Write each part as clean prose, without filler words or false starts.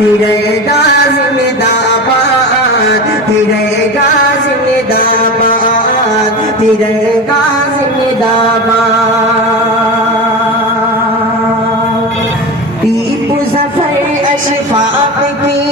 تیرے گا زندہ باد، تیرے گا زندہ باد، تیرے گا زندہ باد۔ پیپ ظفر اشفاق کی،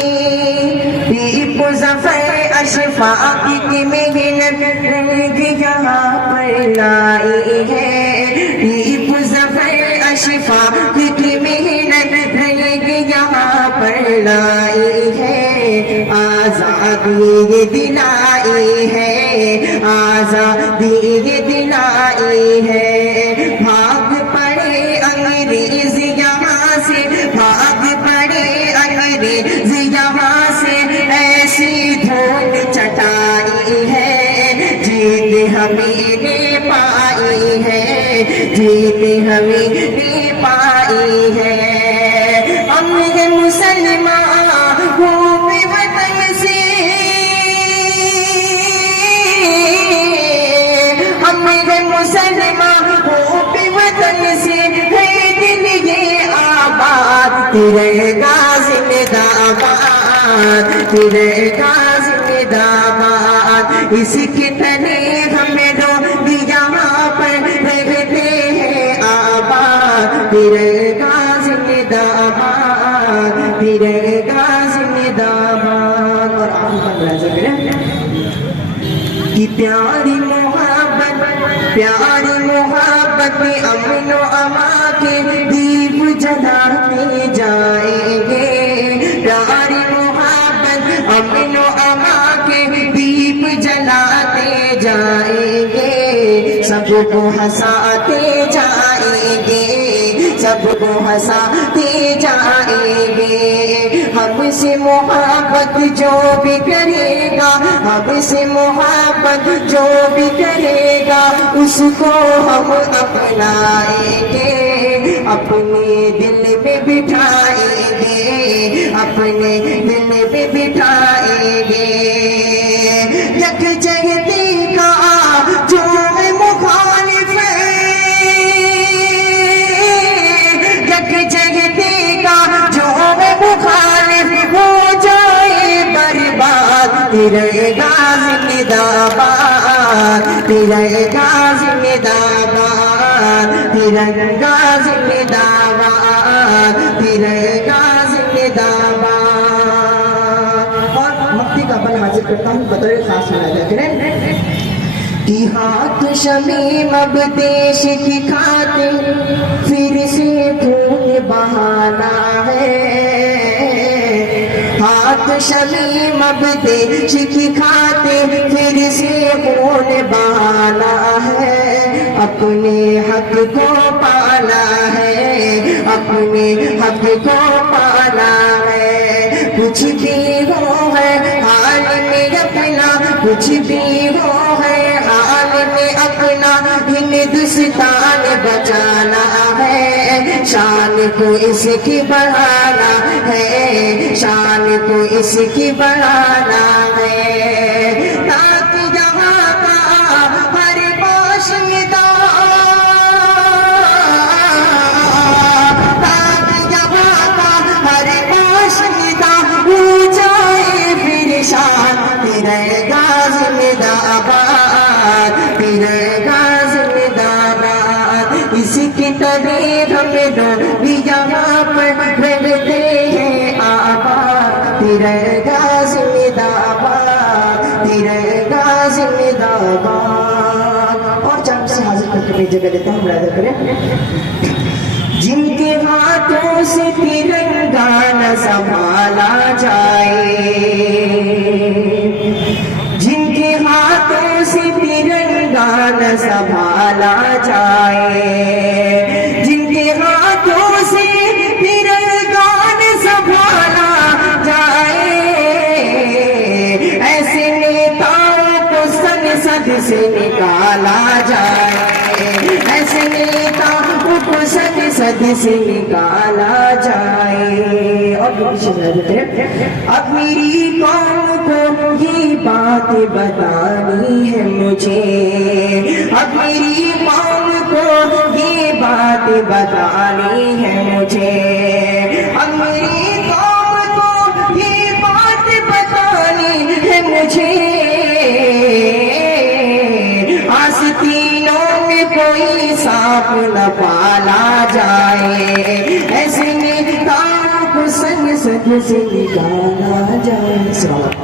پیپ ظفر اشفاق کی محنت رنگ یہاں پر لائی ہے، پیپ ظفر اشفاق کی محنت رنگ یہاں پر لائی ہے، آزادی دلائی ہے، آزادی دلائی ہے۔ بھاگ پڑے انگریز یہاں سے، بھاگ پڑے انگریز یہاں سے، ایسی دھول چٹائی ہے، جیت ہمیں نے پائی ہے، جیت ہمیں نے پائی ہے۔ ہم یہ مسلمان قوم وطن سے، ہم یہ مسلمان قوم وطن سے، ہے دل یہ آباد، تیرے گا زندہ باد، تیرے گا زندہ باد۔ اس کی تنے ہمیں دو یہاں پر رہتے ہیں آباد، تیرے گا زندہ باد، تیرے گا زندہ باد۔ اور آپ بندہ ذکر کی پیاری محبت، پیاری محبت میں امن و امان کے دیپ جلاتے جائیں گے، پیاری محبت امن و امان کے دیپ جلاتے جائیں گے، سب کو ہنساتے جائیں گے، سب کو ہنساتے جائیں گے۔ ہم سے محبت جو بھی کرے گا، ہم سے محبت جو بھی کرے گا، اس کو ہم اپنائیں گے، اپنے دل میں بٹھائیں گے، اپنے دل میں بٹھائیں گے۔ یک جہتی کا جو مخالف ہے، یک جہتی کا جو مخالف ہو جائے برباد، تیرے گا زندہ باد، تیرے گا زندہ باد، تیرے گا زندہ باد، تیرے گا زندہ باد۔ اور مفتی کا بل حاضر کرتا ہوں بطور خاص مناظر کریں کہ ہاتھ شمیم اب دیش کی خاطر پھر سے خون بہانا ہے، ہاتھ شمیم اب دیش کی خاطر پھر سے خون بہانا ہے، اپنے حق کو پانا ہے، اپنے حق کو پانا ہے۔ کچھ بھی ہو ہے حال میں اپنا، کچھ بھی ہو ہے حال میں اپنا، ہندوستان بچانا ہے، شان کو اس کی بڑھانا ہے، شان کو اس کی بڑھانا ہے، تاکہ یہاں کا ہر باشندہ، تاکہ یہاں کا ہر باشندہ ہو جائے پھر شان، تیرے گا زندہ باد، تیرے گا زندہ باد۔ اس کی طرح ہمیں دو بھی یہاں پر رہتے ہیں آباد، تیرے گا زندہ باد، تیرے گا زندہ باد۔ اور جب سے حاضر کر کے جگہ دیتا ہوں برادر کریں جن کے ہاتھوں سے ترنگا نہ سنبھالا جائے، جن کے ہاتھوں سے ترنگا نہ سنبھالا جائے، جن کے ہاتھوں سے ترنگا نہ سنبھالا جائے، ایسے نیتاؤں کو سنسد سے نکالا جائے، ایسے نیتاؤں کو سنسد سے نکالا جائے۔ اور اب میری قوم کو یہ بات بتانی ہے مجھے، اب میری قوم کو یہ بات بتانی ہے مجھے، اب میری قوم کو کوئی سانپ نہ پالا جائے، ایسے نیکوں کو سنگ سنگ سے نکالا جائے۔